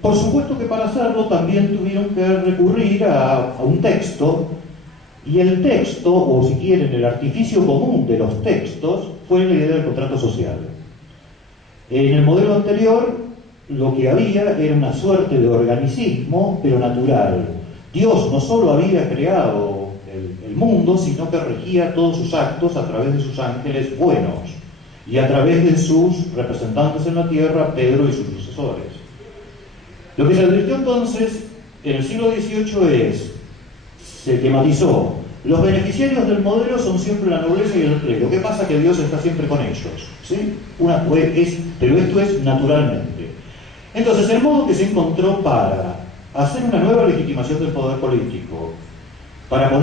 Por supuesto que para hacerlo también tuvieron que recurrir a un texto, y el texto, o si quieren, el artificio común de los textos, fue la idea del contrato social. En el modelo anterior, lo que había era una suerte de organicismo, pero natural. Dios no solo había creado el mundo, sino que regía todos sus actos a través de sus ángeles buenos, y a través de sus representantes en la tierra, Pedro y sus sucesores. Lo que se advirtió entonces en el siglo XVIII se tematizó: los beneficiarios del modelo son siempre la nobleza y el clero. ¿Qué pasa? Que Dios está siempre con ellos, ¿sí? Pero esto es naturalmente. Entonces, el modo que se encontró para hacer una nueva legitimación del poder político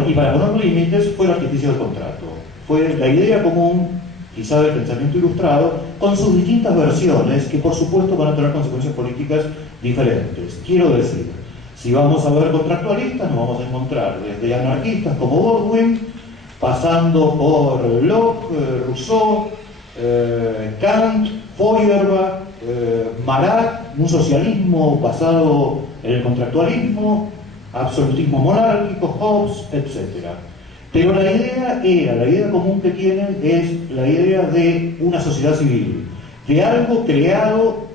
y para poner límites fue el artificio del contrato. Fue la idea común, quizá del pensamiento ilustrado, con sus distintas versiones, que por supuesto van a tener consecuencias políticas diferentes. Quiero decir, si vamos a ver contractualistas, nos vamos a encontrar desde anarquistas como Baldwin, pasando por Locke, Rousseau, Kant, Feuerbach, Marat, un socialismo basado en el contractualismo, absolutismo monárquico, Hobbes, etc. Pero la idea común que tienen es la idea de una sociedad civil, de algo creado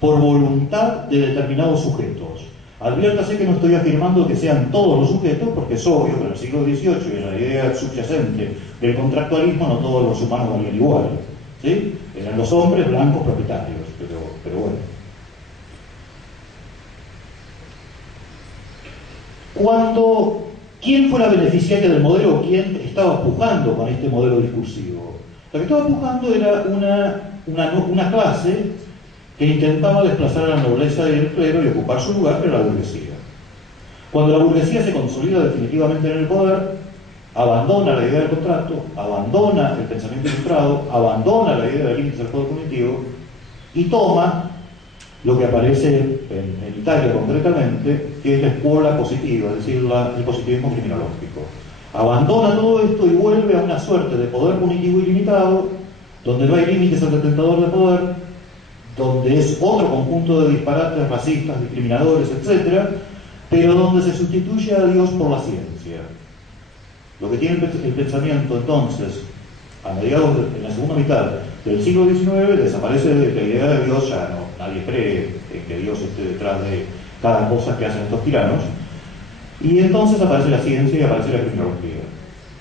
por voluntad de determinados sujetos. Adviértase que no estoy afirmando que sean todos los sujetos, porque es obvio que en el siglo XVIII y en la idea subyacente del contractualismo no todos los humanos valían igual, ¿sí? Eran los hombres blancos propietarios, pero bueno. ¿Quién fue la beneficiaria del modelo o quién estaba pujando con este modelo discursivo? Lo que estaba pujando era una clase que intentaba desplazar a la nobleza y el clero y ocupar su lugar, que era la burguesía. Cuando la burguesía se consolida definitivamente en el poder, abandona la idea del contrato, abandona el pensamiento ilustrado, abandona la idea de límites del poder punitivo y toma lo que aparece en Italia concretamente, que es la escuela positiva, es decir, el positivismo criminológico. Abandona todo esto y vuelve a una suerte de poder punitivo ilimitado, donde no hay límites al detentador de poder, donde es otro conjunto de disparates racistas, discriminadores, etc., pero donde se sustituye a Dios por la ciencia. Lo que tiene el pensamiento entonces, en la segunda mitad del siglo XIX, desaparece de la idea de Dios. Ya nadie cree en que Dios esté detrás de cada cosa que hacen estos tiranos, y entonces aparece la ciencia y aparece la criminología.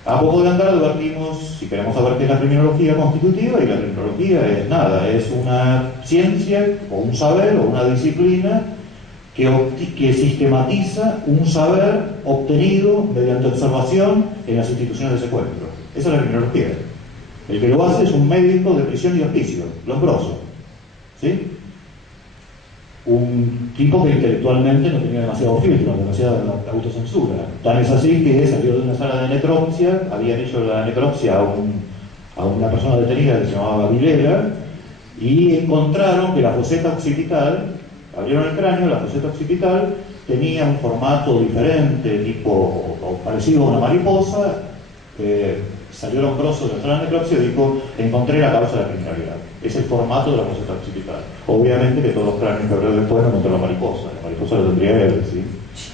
A poco de andar advertimos, si queremos saber qué es la criminología constitutiva, y la criminología es nada, es una ciencia o un saber o una disciplina que sistematiza un saber obtenido mediante observación en las instituciones de secuestro. Esa es la criminología. El que lo hace es un médico de prisión y hospicio, Lombroso, ¿sí? Un tipo que intelectualmente no tenía demasiado filtro, demasiada autocensura. Tan es así que salió de una sala de necropsia, habían hecho la necropsia a una persona detenida que se llamaba Vilera, y encontraron que la foseta occipital, abrieron el cráneo, la foseta occipital tenía un formato diferente, tipo o parecido a una mariposa. Salió Lombroso de la sala de necropsia y dijo: encontré la causa de la criminalidad. Es el formato de la foseta occipital. Obviamente que todos los cráneos que abrió después no encontró la mariposa. La mariposa lo tendría él, ¿sí?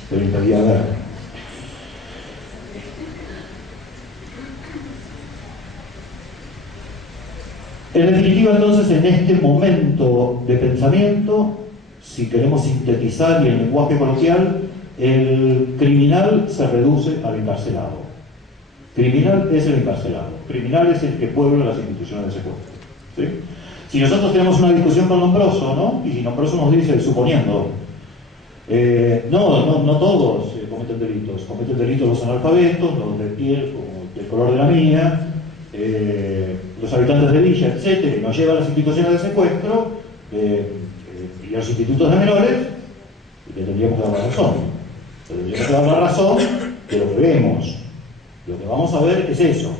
Se lo impedía ver. En definitiva, entonces, en este momento de pensamiento, si queremos sintetizar y en lenguaje coloquial, el criminal se reduce al encarcelado. Criminal es el encarcelado. Criminal es el que puebla las instituciones de secuestro, ¿sí? Si nosotros tenemos una discusión con Lombroso, ¿no? Y si Lombroso nos dice, suponiendo, no todos cometen delitos los analfabetos, los de piel, como del color de la mía, los habitantes de villa, etcétera, que nos llevan a las instituciones de secuestro y a los institutos de menores, le tendríamos que dar la razón. Le tendríamos que dar la razón de lo que vemos. Lo que vamos a ver es eso.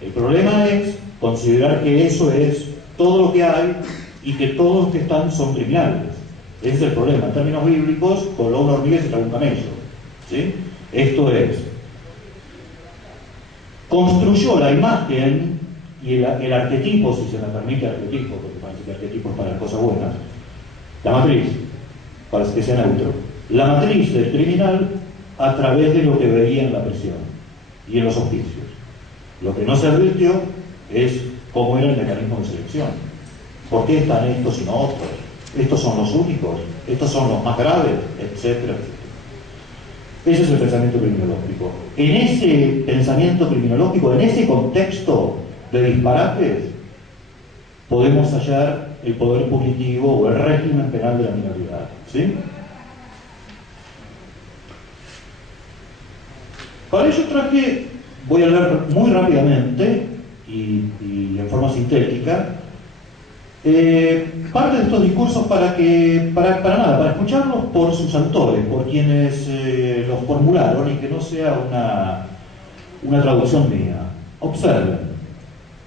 El problema es considerar que eso es todo lo que hay y que todos los que están son criminales. Ese es el problema. En términos bíblicos, coló una hormiga y se tragó un camello, ¿sí? Esto es, construyó la imagen y el arquetipo, si se me permite arquetipo, porque parece que arquetipo es para cosas buenas, la matriz. para que sea neutro, la matriz del criminal a través de lo que veía en la prisión y en los hospicios. Lo que no se advirtió es cómo era el mecanismo de selección. ¿Por qué están estos y no otros? Estos son los únicos, estos son los más graves, etcétera, etcétera. Ese es el pensamiento criminológico. En ese pensamiento criminológico, en ese contexto de disparates, podemos hallar el poder punitivo o el régimen penal de la minoridad. ¿Sí? Para ello traje, voy a leer muy rápidamente y en forma sintética, parte de estos discursos para escucharlos por sus autores, por quienes los formularon y que no sea una traducción mía. Observen.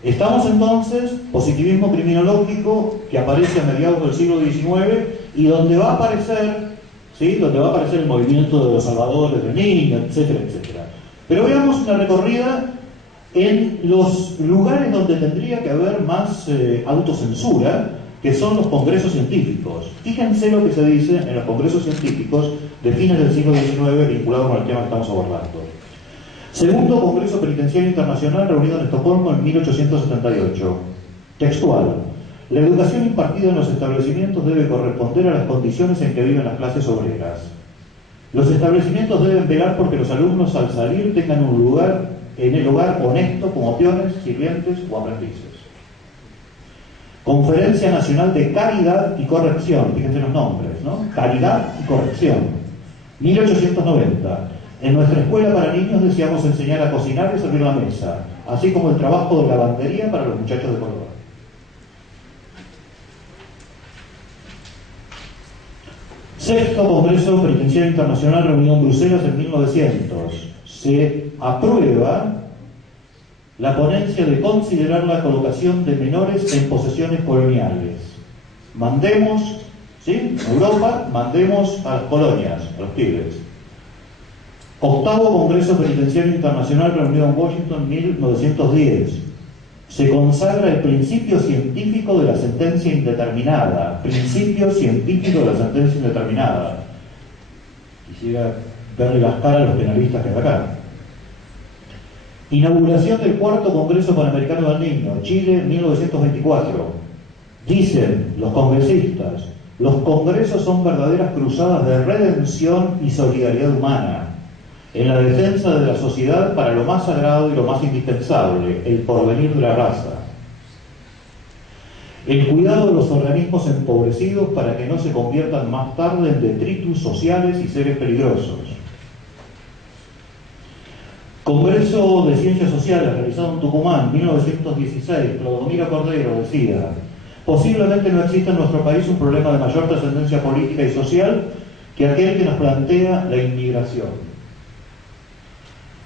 Estamos entonces, positivismo criminológico que aparece a mediados del siglo XIX y donde va a aparecer, ¿sí? Donde va a aparecer el movimiento de los salvadores de niños, etcétera, etcétera. Pero veamos una recorrida en los lugares donde tendría que haber más autocensura, que son los congresos científicos. Fíjense lo que se dice en los congresos científicos de fines del siglo XIX vinculados con el tema que estamos abordando. Segundo Congreso Penitenciario Internacional reunido en Estocolmo en 1878. Textual. La educación impartida en los establecimientos debe corresponder a las condiciones en que viven las clases obreras. Los establecimientos deben velar porque los alumnos al salir tengan un lugar en el hogar honesto como peones, sirvientes o aprendices. Conferencia Nacional de Caridad y Corrección, fíjense los nombres, ¿no? Caridad y Corrección, 1890. En nuestra escuela para niños deseamos enseñar a cocinar y servir la mesa, así como el trabajo de lavandería para los muchachos de color. Sexto Congreso Penitenciario Internacional reunido en Bruselas en 1900. Se aprueba la ponencia de considerar la colocación de menores en posesiones coloniales. Mandemos, ¿sí? En Europa, mandemos a las colonias, a los pibes. Octavo Congreso Penitenciario Internacional reunido en Washington en 1910. Se consagra el principio científico de la sentencia indeterminada. Principio científico de la sentencia indeterminada. Quisiera verle las caras a los penalistas que hay acá. Inauguración del cuarto Congreso Panamericano del Niño, Chile, 1924. Dicen los congresistas, los congresos son verdaderas cruzadas de redención y solidaridad humana, en la defensa de la sociedad para lo más sagrado y lo más indispensable, el porvenir de la raza. El cuidado de los organismos empobrecidos para que no se conviertan más tarde en detritus sociales y seres peligrosos. Congreso de Ciencias Sociales realizado en Tucumán, 1916, Clodomiro Cordero decía: posiblemente no exista en nuestro país un problema de mayor trascendencia política y social que aquel que nos plantea la inmigración.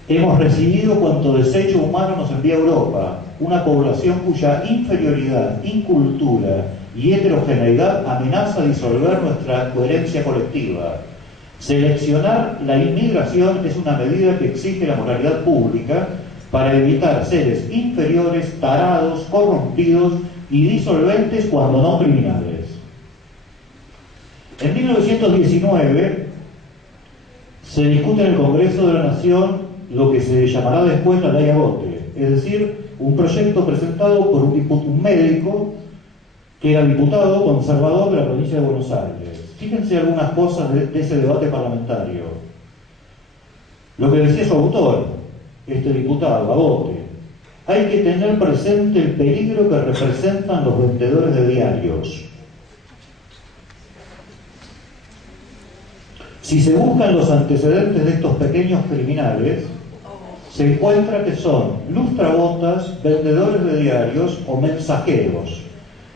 Hemos recibido cuanto desecho humano nos envía Europa, una población cuya inferioridad, incultura y heterogeneidad amenaza disolver nuestra coherencia colectiva. Seleccionar la inmigración es una medida que exige la moralidad pública para evitar seres inferiores, tarados, corrompidos y disolventes cuando no criminales. En 1919 se discute en el Congreso de la Nación lo que se llamará después la Ley Agote, es decir, un proyecto presentado por un médico que era diputado conservador de la provincia de Buenos Aires. Fíjense algunas cosas de ese debate parlamentario. Lo que decía su autor, este diputado, Agote: hay que tener presente el peligro que representan los vendedores de diarios. Si se buscan los antecedentes de estos pequeños criminales, se encuentra que son lustrabotas, vendedores de diarios o mensajeros.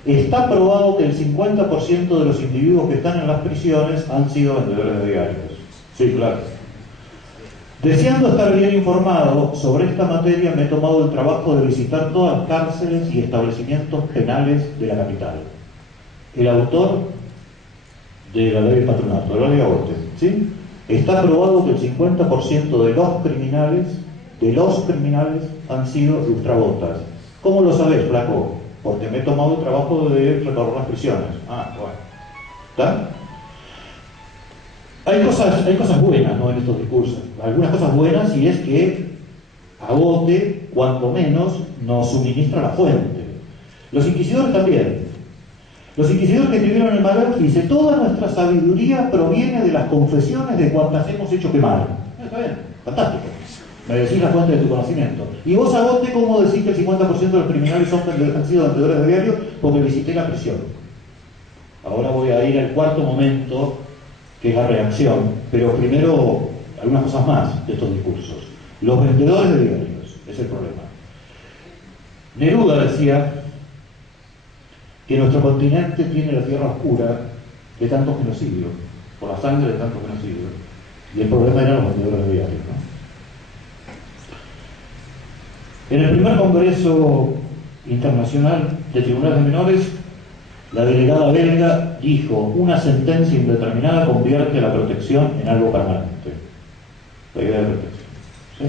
Está probado que el 50% de los individuos que están en las prisiones han sido vendedores de diarios. Sí, claro. Deseando estar bien informado sobre esta materia, me he tomado el trabajo de visitar todas las cárceles y establecimientos penales de la capital. El autor de la ley del patronato, de la ley Agote, ¿sí? Está probado que el 50% de los criminales han sido lustrabotas. ¿Cómo lo sabés, flaco? Porque me he tomado el trabajo de recorrer las prisiones. Ah, bueno. ¿Está? Hay cosas buenas, ¿no?, en estos discursos. Algunas cosas buenas, y es que Agote, cuando menos, nos suministra la fuente. Los inquisidores también. Los inquisidores que escribieron el Maleur dice: toda nuestra sabiduría proviene de las confesiones de cuantas hemos hecho quemar. Está bien, fantástico. Me decís la fuente de tu conocimiento. Y vos, Agote, ¿cómo decís que el 50% de los criminales han sido vendedores de diarios? Porque visité la prisión. Ahora voy a ir al cuarto momento, que es la reacción, pero primero algunas cosas más de estos discursos. Los vendedores de diarios es el problema. Neruda decía que nuestro continente tiene la tierra oscura de tantos genocidios, por la sangre de tantos genocidios, y el problema eran los vendedores de diarios, ¿no? En el primer Congreso Internacional de Tribunales de Menores, la delegada belga dijo: una sentencia indeterminada convierte la protección en algo permanente. La idea de protección, ¿sí?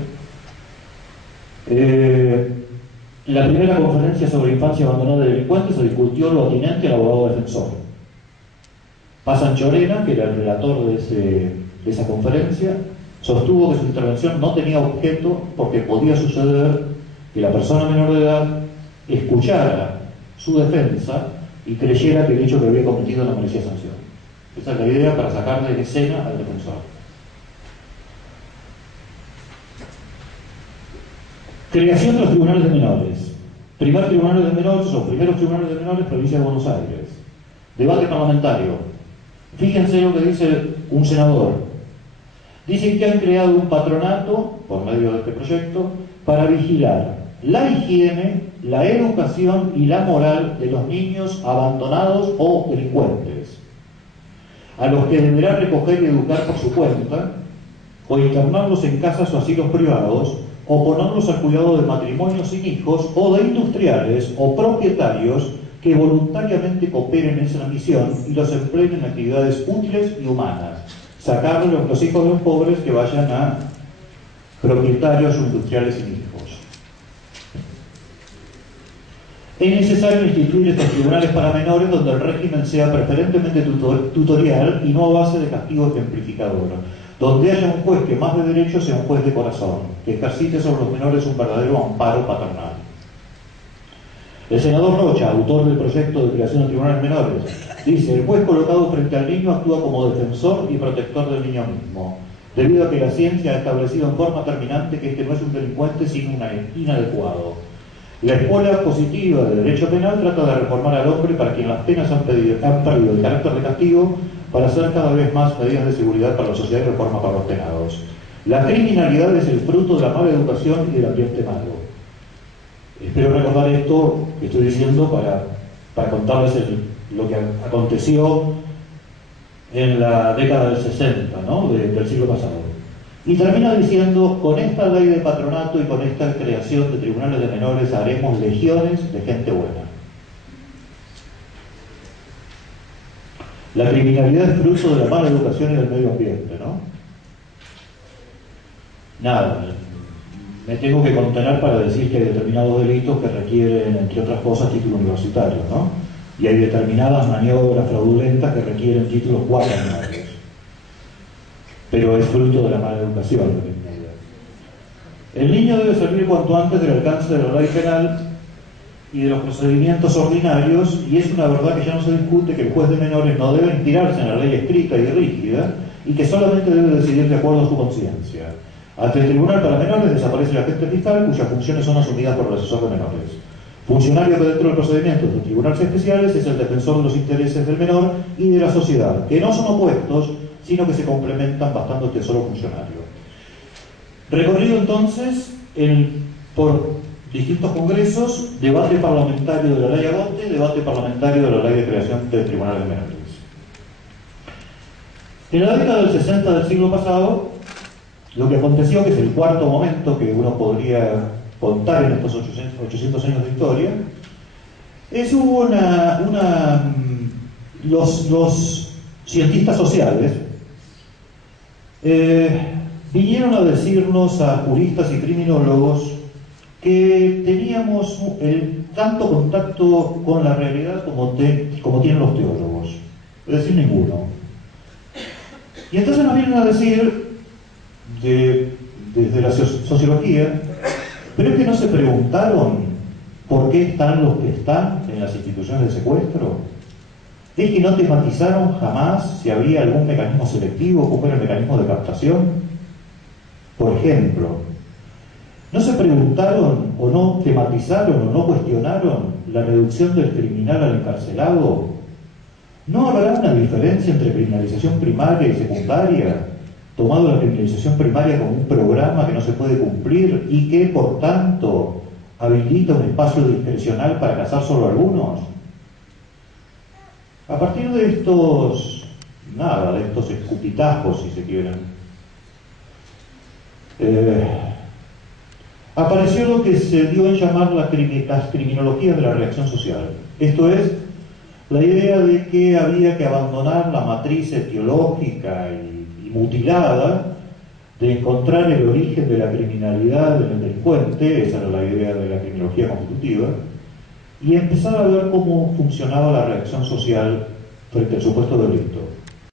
En la primera conferencia sobre infancia abandonada de delincuentes se discutió lo atinente al abogado defensor. Paz Anchorena, que era el relator de esa conferencia, sostuvo que su intervención no tenía objeto porque podía suceder que la persona menor de edad escuchara su defensa y creyera que el hecho que había cometido no merecía sanción. Esa es la idea para sacar de escena al defensor. Creación de los tribunales de menores. Primer tribunal de menores, o primeros tribunales de menores, provincia de Buenos Aires. Debate parlamentario. Fíjense lo que dice un senador. Dicen que han creado un patronato, por medio de este proyecto, para vigilar la higiene, la educación y la moral de los niños abandonados o delincuentes, a los que deberá recoger y educar por su cuenta, o internarlos en casas o asilos privados, o ponerlos al cuidado de matrimonios sin hijos, o de industriales o propietarios que voluntariamente cooperen en esa misión y los empleen en actividades útiles y humanas. Sacar los hijos de los pobres que vayan a propietarios o industriales sin hijos. Es necesario instituir estos tribunales para menores donde el régimen sea preferentemente tutorial y no a base de castigo ejemplificador, donde haya un juez que más de derecho sea un juez de corazón, que ejercite sobre los menores un verdadero amparo paternal. El senador Rocha, autor del proyecto de creación de tribunales menores, dice: el juez colocado frente al niño actúa como defensor y protector del niño mismo, debido a que la ciencia ha establecido en forma terminante que este no es un delincuente sino un inadecuado. La escuela positiva de derecho penal trata de reformar al hombre para quien las penas han perdido el carácter de castigo, para hacer cada vez más medidas de seguridad para la sociedad y reforma para los penados. La criminalidad es el fruto de la mala educación y del ambiente malo. Espero recordar esto que estoy diciendo para contarles lo que aconteció en la década del 60, ¿no?, del siglo pasado. Y termina diciendo: con esta ley de patronato y con esta creación de tribunales de menores haremos legiones de gente buena. La criminalidad es fruto de la mala educación y del medio ambiente, ¿no? Nada, me tengo que contener para decir que hay determinados delitos que requieren, entre otras cosas, título universitario, ¿no? Y hay determinadas maniobras fraudulentas que requieren títulos cuaternarios. Pero es fruto de la mala educación, la criminalidad. El niño debe salir cuanto antes del alcance de la ley penal y de los procedimientos ordinarios, y es una verdad que ya no se discute que el juez de menores no debe inspirarse en la ley escrita y rígida, y que solamente debe decidir de acuerdo a su conciencia. Ante el tribunal para menores desaparece el agente fiscal, cuyas funciones son asumidas por el asesor de menores. Funcionario que dentro del procedimiento de los tribunales especiales es el defensor de los intereses del menor y de la sociedad, que no son opuestos, sino que se complementan bastando este solo funcionario. Recorrido entonces por distintos congresos, debate parlamentario de la ley Agote, debate parlamentario de la ley de creación de tribunales de menores. En la década del 60 del siglo pasado, lo que aconteció, que es el cuarto momento que uno podría contar en estos 800 años de historia, es los cientistas sociales vinieron a decirnos a juristas y criminólogos que teníamos tanto contacto con la realidad como tienen los teólogos, es decir, ninguno. Y entonces nos vienen a decir, desde la sociología, pero es que no se preguntaron por qué están los que están en las instituciones de secuestro. Es que no tematizaron jamás si había algún mecanismo selectivo, cómo era el mecanismo de captación. Por ejemplo, no se preguntaron o no tematizaron o no cuestionaron la reducción del criminal al encarcelado. ¿No habrá una diferencia entre criminalización primaria y secundaria, tomado la criminalización primaria como un programa que no se puede cumplir y que, por tanto, habilita un espacio discrecional para cazar solo a algunos? A partir de estos escupitajos, si se quieren, apareció lo que se dio en llamar las criminologías de la reacción social. Esto es, la idea de que había que abandonar la matriz etiológica y mutilada de encontrar el origen de la criminalidad del delincuente, esa era la idea de la criminología constitutiva, y empezar a ver cómo funcionaba la reacción social frente al supuesto delito.